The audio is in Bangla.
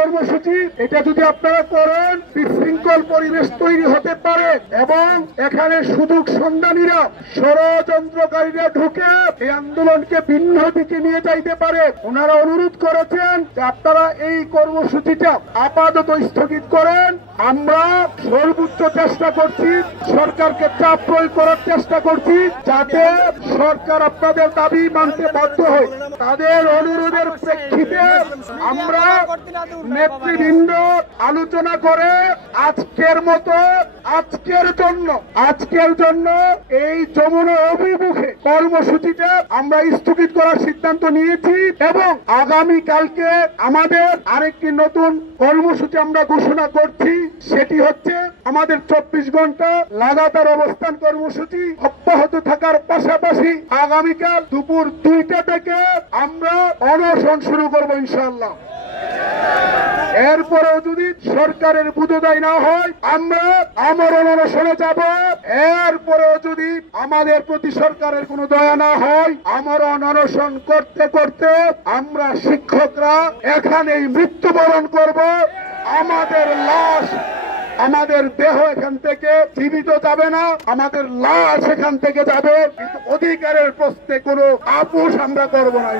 কর্মসূচি এটা যদি আপনারা করেন বিশৃঙ্খল পরিবেশ তৈরি হতে পারে এবং এখানে সুযোগ সন্ধানীরা ষড়যন্ত্রকারীরা ঢুকে এই আন্দোলনকে ভিন্ন দিকে নিয়ে যাইতে পারে। ওনারা অনুরোধ করেছেন যে আপনারা এই কর্মসূচিটা আপাতত স্থগিত করেন। আমরা সর্বোচ্চ চেষ্টা করছি, সরকারকে চাপ প্রয়োগ করার চেষ্টা করছি যাতে সরকার আপনাদের দাবি মানতে বাধ্য হয়। তাদের অনুরোধের প্রেক্ষিতে আমরা নেতৃবৃন্দ আলোচনা করে আজকের জন্য এই যমুনা অভিমুখে কর্মসূচিটা আমরা স্থগিত করার সিদ্ধান্ত নিয়েছি এবং আগামী কালকে আমাদের আরেকটি নতুন কর্মসূচি আমরা ঘোষণা করছি। সেটি হচ্ছে আমাদের 24 ঘন্টা লাগাতার অবস্থান কর্মসূচি অব্যাহত থাকার পাশাপাশি আগামীকাল দুপুর 2টা থেকে আমরা অনশন শুরু করবো ইনশাআল্লাহ। এরপরেও যদি সরকারের বুঝোদায় না হয় আমরা আমরণ অনশনে যাব। এরপরেও যদি আমাদের প্রতি সরকারের কোনো দয়া না হয় আমরণ অনশন করতে করতে আমরা শিক্ষকরা এখানেই মৃত্যুবরণ করব। আমাদের লাশ, আমাদের দেহ এখান থেকে জীবিত যাবে না, আমাদের লাশ এখান থেকে যাবে, কিন্তু অধিকারের প্রশ্নে কোনো আপোষ আমরা করব না।